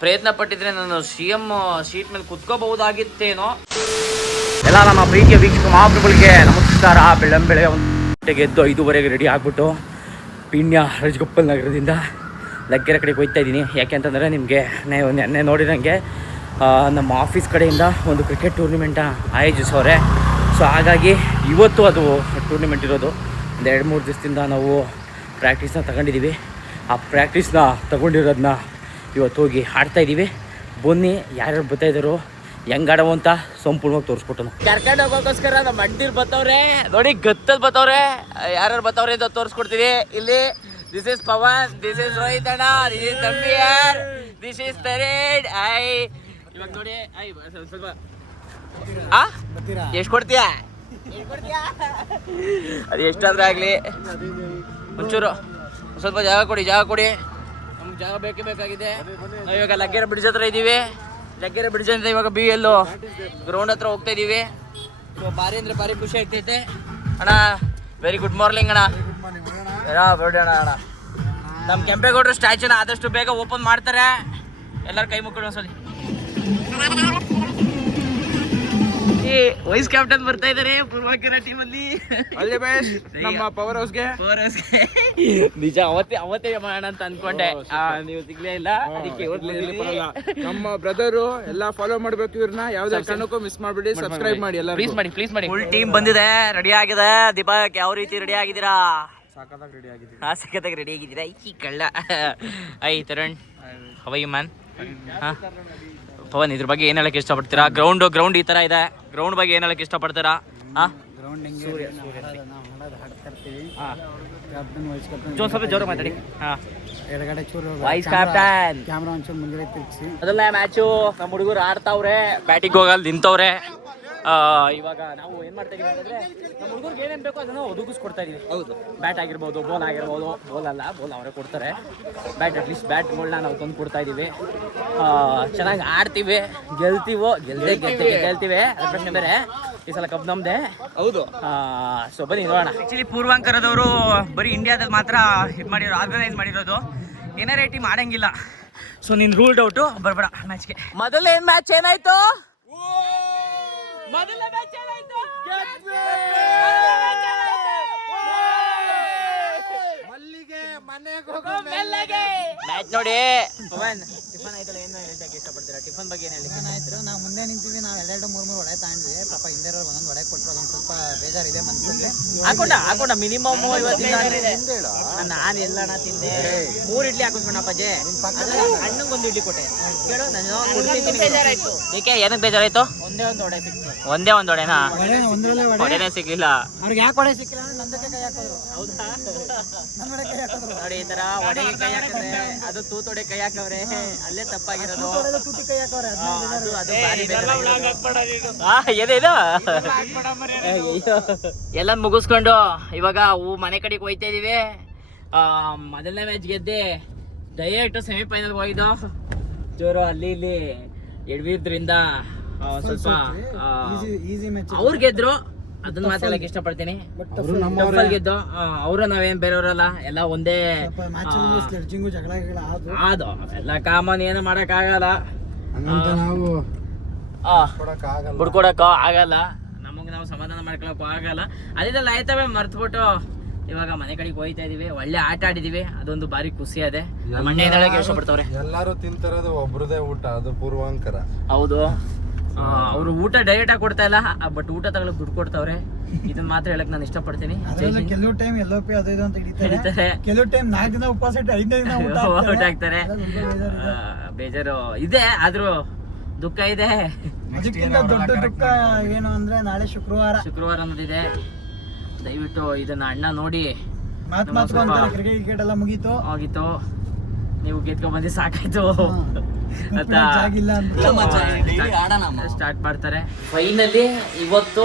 ಪ್ರಯತ್ನ ಪಟ್ಟಿದ್ರೆ ನಾನು CM seat ಮೇಲೆ ಕುತ್ಕೋಬಹುದಾಗಿತ್ತೇನೋ. ಎಲ್ಲ ನಮ್ಮ ಪ್ರೀತಿಯ ವೀಕ್ಷಕ ಮಹಾಪ್ರಭುಗಳಿಗೆ ನಮಸ್ಕಾರ. ಬೆಳಗ್ಗೆ ಒಂಟೆಗೆ ಎದ್ದು 5:30 ರೆಡಿ ಆಗ್ಬಿಟ್ಟು ಪಿಣ್ಯ ರಜಗೋಪಾಲ್ ನಗರದಿಂದ ಲಗ್ಗೆರೆ ಕಡೆಗೆ ಹೋಗ್ತಾ ಇದ್ದೀನಿ. ಯಾಕೆ ಅಂತಂದರೆ ನಿಮಗೆ ನೆನ್ನೆ ನೋಡಿದಂಗೆ ನಮ್ಮ ಆಫೀಸ್ ಕಡೆಯಿಂದ ಒಂದು ಕ್ರಿಕೆಟ್ ಟೂರ್ನಿಮೆಂಟ ಆಯೋಜಿಸೋರೆ. ಸೊ ಹಾಗಾಗಿ ಇವತ್ತು ಅದು ಟೂರ್ನಿಮೆಂಟ್ ಇರೋದು. ಒಂದು 2-3 ದಿವಸದಿಂದ ನಾವು ಪ್ರಾಕ್ಟೀಸ್ನ ತಗೊಂಡಿದ್ದೀವಿ. ಆ ಪ್ರಾಕ್ಟೀಸ್ನ ತಗೊಂಡಿರೋದನ್ನ ಇವತ್ತು ಹೋಗಿ ಆಡ್ತಾಯಿದ್ದೀವಿ. ಬನ್ನಿ ಯಾರ್ಯಾರು ಬರ್ತಾಯಿದ್ದಾರೋ ಹೆಂಗೆ ಆಡವು ಅಂತ ಸಂಪೂರ್ಣವಾಗಿ ತೋರಿಸ್ಬಿಟ್ಟು ಕರ್ಕೊಂಡು ಹೋಗೋಕ್ಕೋಸ್ಕರ ನಮ್ಮ ಅಡ್ಡಿರ್ ಬತ್ತವ್ರೆ ನೋಡಿ, ಗತ್ತಲ್ಲಿ ಬತ್ತವ್ರೆ. ಯಾರ್ಯಾರು ಬತ್ತವ್ರೆ ಅಂತ ತೋರಿಸ್ಕೊಡ್ತೀವಿ. ಇಲ್ಲಿ this is Pavan, this is Rohit ಅಣ್ಣ, ದಿಸ್ ಇಸ್ ತಂಬಿಯರ್, ದಿಸ್ ಇಸ್ ತರೇಡ್. ಇವಾಗ ನೋಡಿ ಸ್ವಲ್ಪ ಎಷ್ಟು ಕೊಡ್ತೀಯಾ? ಅದು ಎಷ್ಟಾದ್ರೂ ಆಗಲಿ ಒಂಚೂರು ಸ್ವಲ್ಪ ಜಾಗ ಕೊಡಿ ನಮ್ಗೆ ಜಾಗ ಬೇಕೇ ಬೇಕಾಗಿದೆ. ನಾವು ಇವಾಗ ಲಗ್ಗೆರೆ ಬ್ರಿಡ್ಜ್ ಹತ್ರ ಇದ್ದೀವಿ. ಲಗ್ಗೆರೆ ಬ್ರಿಡ್ಜ್ ಅಂತ ಇವಾಗ BL ಗ್ರೌಂಡ್ ಹತ್ರ ಹೋಗ್ತಾ ಇದ್ದೀವಿ. ಭಾರಿ ಅಂದರೆ ಭಾರಿ ಖುಷಿ ಆಗ್ತೈತೆ ಅಣ್ಣ. ವೆರಿ ಗುಡ್ ಮಾರ್ನಿಂಗ್ ಅಣ್ಣ. ಅಣ್ಣ ನಮ್ಮ ಕೆಂಪೇಗೌಡರು ಸ್ಟ್ಯಾಚ್ಯೂನ ಆದಷ್ಟು ಬೇಗ ಓಪನ್ ಮಾಡ್ತಾರೆ. ಎಲ್ಲರೂ ಕೈ ಮುಕ್ಕೊಂಡು ಒಂದ್ಸಲಿ. ವೈಸ್ ಕ್ಯಾಪ್ಟನ್ ಬರ್ತಾ ಇದಾರೆ ಪೂರ್ವಾಕಿರ ಟೀಮಲ್ಲಿ. ನಮ್ಮ ಪವರ್ ಹೌಸ್ಗೆ ನಿಜ ಅವತ್ತೇ ಮಾಡೋಣ ಅಂತ ಅನ್ಕೊಂಡೆ. ನೀವು ಸಿಗ್ಲೇ ಇಲ್ಲ, ಅದಕ್ಕೆ ನಮ್ಮ ಬ್ರದರು ಎಲ್ಲ ಫಾಲೋ ಮಾಡ್ಬೇಕು. ಇವ್ರನ್ನ ಯಾವ್ದೇ ಕಾರಣಕ್ಕೂ ಮಿಸ್ ಮಾಡ್ಬಿಡಿ, ಸಬ್ಸ್ಕ್ರೈಬ್ ಮಾಡಿ ಎಲ್ಲ. ಪ್ಲೀಸ್ ಮಾಡಿ. ಫುಲ್ ಟೀಮ್ ಬಂದಿದೆ, ರೆಡಿ ಆಗಿದೆ. ದೀಪಕ್ ಯಾವ ರೀತಿ ರೆಡಿ ಆಗಿದ್ದೀರಾ? ಸಖತ್ತಾಗಿ ರೆಡಿ ಆಗಿದ್ದೀರಾ. ಈ ಕಳ್ಳ Tarun, how are you man? Pavan, ಇದ್ರ ಬಗ್ಗೆ ಏನ್ ಹೇಳಕ್ ಇಷ್ಟಪಡ್ತೀರಾ? ಗ್ರೌಂಡ್ ಈ ತರ ಇದೆ, ಗ್ರೌಂಡ್ ಬಗ್ಗೆ ಏನ್ ಹೇಳಕ್ ಇಷ್ಟಪಡ್ತೀರಾ? ಸ್ವಲ್ಪ ಜೋರ ಮಾತಾಡಿ. ವೈಸ್ ಕ್ಯಾಪ್ಟನ್ ಅದಲ್ಲ ಮ್ಯಾಚು. ನಮ್ಮ ಹುಡುಗರು ಆಡ್ತಾವ್ರೆ, ಬ್ಯಾಟಿಂಗ್ ಹೋಗಲ್ಲ ನಿಂತವ್ರೆ. ಇವಾಗ ನಾವು ಏನ್ ಮಾಡ್ತಾ ಇದೀವಿ ಅಂತಂದ್ರೆ ನಮ್ಮ ಹುಡುಗರಿಗೆ ಏನೇನ್ ಬೇಕೋ ಅದನ್ನ ಒದಗಿಸ್ಕೊಡ್ತಾ ಇದೀವಿ. ಹೌದು, ಬ್ಯಾಟ್ ಆಗಿರ್ಬೋದು, ಬಾಲ್ ಆಗಿರ್ಬೋದು. ಬಾಲ್ ಅವರೇ ಕೊಡ್ತಾರೆ. ಅಟ್ಲೀಸ್ಟ್ ಬ್ಯಾಟ್ಗಳನ್ನ ನಾವು ತಂದು ಕೊಡ್ತಾ ಇದೀವಿ. ಚೆನ್ನಾಗಿ ಆಡ್ತೀವಿ, ಗೆಲ್ತೀವಿ. ಅದ್ರ ಪ್ರಶ್ನೆ ಬೇರೆ. ಈ ಸಲ ಕಪ್ ನಮ್ದೆ. ಹೌದು. ಸೊ ಬನ್ನಿ ನೋಡೋಣ. ಆಕ್ಚುಲಿ ಪೂರ್ವಾಂಕರದವರು ಬರೀ ಇಂಡಿಯಾದಲ್ಲಿ ಮಾತ್ರ ಆರ್ಗನೈಸ್ ಮಾಡಿರೋದು. ಏನಾರೇ ಟೀಮ್ ಆಡಂಗಿಲ್ಲ. ಸೊ ನೀನ್ ರೂಲ್ಡ್ ಔಟು, ಬರ್ಬೇಡ ಮ್ಯಾಚ್ಗೆ. ಮೊದಲೇನ್ ಮ್ಯಾಚ್ ಏನಾಯ್ತು? ಮ್ಯಾಚ್ ನೋಡಿ. ಪವನ್, ಟಿಫನ್ ಆಯ್ತಲ್ಲ, ಏನು ಹೇಳ್ಬೇಕು ಇಷ್ಟಪಡ್ತೀರಾ? ಟಿಫನ್ ಬಗ್ಗೆ ಏನು ಹೇಳಿ? ಆಯ್ತು, ನಾವು ಮುಂದೆ ನಿಂತೀವಿ. ನಾವು 2-3 ಒಡೆ ತಾಂಡ್ವಿ. ಪಾಪ ಹಿಂದೆ ಒಂದೊಂದು ಒಡೆ ಕೊಟ್ಟರು. ಅದೊಂದು ಸ್ವಲ್ಪ ಬೇಜಾರಿದೆ ಮನಸ್ಸಲ್ಲಿ. ಹಾಕೊಂಡ ಮಿನಿಮಮ್ ನಾನು ಎಲ್ಲಣ್ಣ ತಿಂದೆ. 3 ಇಡ್ಲಿ ಹಾಕಿಸ್ಕೊಂಡಪ್ಪಜೆ. ಅಣ್ಣಂಗೊಂದು ಇಡ್ಲಿ ಕೊಟ್ಟೆ. ಕೇಳು, ನಾನು ಏಕೆ ಏನಕ್ಕೆ ಬೇಜಾರಾಯ್ತು? ಒಂದೇ ಒಂದು ಒಡೆನಾ? ಒಡೆನೇ ಸಿಗ್ಲಿಲ್ಲ. ಅವ್ರಿಗೆ ಯಾಕೆ ಒಡೆ ಸಿಕ್ಕಿಲ್ಲ? ನಂದಕ್ಕೆ ಕೈ ಹಾಕೋದ್ರು. ಹೌದಾ? ನನ್ನ ಒಡೆ ಕೈ ಹಾಕೋದ್ರು. ನೋಡಿ, ಈ ತರ ಒಡೆಗೆ ಕೈ ಹಾಕಿದ್ರೆ ಅದು ತೂತೊಡೆ ಕೈ ಹಾಕವ್ರೆ. ಅಲ್ಲೇ ತಪ್ಪಾಗಿರೋದು. ತೂತಿ ಕೈ ಹಾಕವ್ರೆ. ಅದು ಭಾರಿ ಏನೇನು ಎಲ್ಲ ಮುಗಿಸ್ಕೊಂಡು ಇವಾಗ ಮನೆ ಕಡೆಗೆ ಹೋಯ್ತಾ ಇದೀವಿ. ಮೊದಲನೇ ಮ್ಯಾಚ್ ಗೆದ್ದೆ ಡೈರೆಕ್ಟ್ ಸೆಮಿಫೈನಲ್ ಹೋಗಿದ್ದು. ಜೋರು ಅಲ್ಲಿ ಇಲ್ಲಿ ಎಡವಿದ್ರಿಂದ ಸ್ವಲ್ಪ ಅವ್ರು ಗೆದ್ರು. ಅದನ್ನ ಮಾತಾಡಕ್ ಇಷ್ಟಪಡ್ತೀನಿ. ಗೆದ್ದು ಅವರು ನಾವೇನ್ ಬೇರೆಯವರಲ್ಲ, ಎಲ್ಲ ಒಂದೇ. ಅದು ಎಲ್ಲ ಕಾಮನ್, ಏನು ಮಾಡಕ್ ಆಗಲ್ಲ. ಬಿಡ್ಕೊಡಕ್ಕ ಆಗಲ್ಲ. ನಮಗೆ ನಾವು ಸಮಾಧಾನ ಮಾಡ್ಕೊಳಕ್ಕೂ ಆಗಲ್ಲ. ಅದೆಲ್ಲ ಆಯ್ತವೆ ಮರ್ತ್ಬಿಟ್ಟು ಇವಾಗ ಮನೆ ಕಡೆಗೆ ಹೋಯ್ತಾ ಇದೀವಿ. ಒಳ್ಳೆ ಆಟ ಆಡಿದೀವಿ, ಅದೊಂದು ಬಾರಿ ಖುಷಿ ಅದೇ. ಮಣ್ಣೆ ಇಷ್ಟಪಡ್ತವ್ರೆ. ಎಲ್ಲಾರು ತಿಂತಾರದು ಒಬ್ರದೇ ಊಟ, ಅದು ಪೂರ್ವಾಂಕರ. ಹೌದು, ಅವ್ರು ಊಟ ಡೈರೆಕ್ಟ್ ಆಗಿ ಕೊಡ್ತಾ ಇಲ್ಲ, ಬಟ್ ಊಟ ತಗೊಳಕ್ ದುಡ್ಡು ಕೊಡ್ತಾವ್ರೆ. ಇದನ್ನ ಮಾತ್ರ ಹೇಳಕ್ ನಾನು ಇಷ್ಟಪಡ್ತೀನಿ. ಕೆಲವು ಟೈಮ್ LOP ಅದು ಇದು ಅಂತ ಹಿಡಿತಾರೆ. ಕೆಲವು ಟೈಮ್ 4 ದಿನ ಉಪವಾಸ ಇಟ್ಟು 5ನೇ ದಿನ ಊಟ ಹಾಕ್ತಾರೆ. ಬೇಜಾರು ಇದೆ, ಆದ್ರೂ ದುಃಖ ಇದೆ. ಅದಕ್ಕಿಂತ ದೊಡ್ಡ ದುಃಖ ಏನು ಅಂದ್ರೆ ನಾಳೆ ಶುಕ್ರವಾರ ಅನ್ನೋದಿದೆ. ದಯವಿಟ್ಟು ಇದನ್ನ ಅಣ್ಣ ನೋಡಿ. ಕ್ರಿಕೆಟ್ ಎಲ್ಲ ಮುಗೀತು, ನೀವು ಗೆದ್ಕೊಂಡ್ ಬಂದಿ ಸಾಕಾಯ್ತು ಸ್ಟಾರ್ಟ್ ಮಾಡ್ತಾರೆ. ಫೈನಲಿ ಇವತ್ತು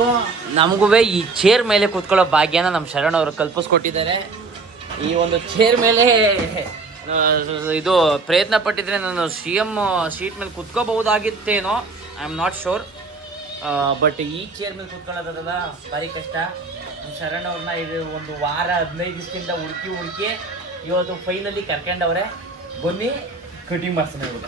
ನಮಗೂ ಈ ಚೇರ್ ಮೇಲೆ ಕೂತ್ಕೊಳ್ಳೋ ಭಾಗ್ಯನ ನಮ್ಮ ಶರಣ್ ಅವರು ಕಲ್ಪಿಸ್ಕೊಟ್ಟಿದ್ದಾರೆ. ಈ ಒಂದು ಚೇರ್ ಮೇಲೆ ಇದು ಪ್ರಯತ್ನ ಪಟ್ಟಿದ್ರೆ ನಾನು CM ಸೀಟ್ ಮೇಲೆ ಕುತ್ಕೋಬಹುದಾಗಿತ್ತೇನೋ. I am not sure. But ಈ ಚೇರ್ ಮೇಲೆ ಕುತ್ಕೊಳ್ಳೋದಲ್ಲ ಭಾರಿ ಕಷ್ಟ. ಶರಣ್ ಅವ್ರನ್ನ ಇದು 1 ವಾರ 15 ದಿವಸದಿಂದ ಹುಡುಕಿ ಇವತ್ತು ಫೈನಲಿ ಕರ್ಕೊಂಡವ್ರೆ, ಬನ್ನಿ ಕಟಿಂಗ್ ಮಾಡ್ಸೋಣ ಇವಾಗ.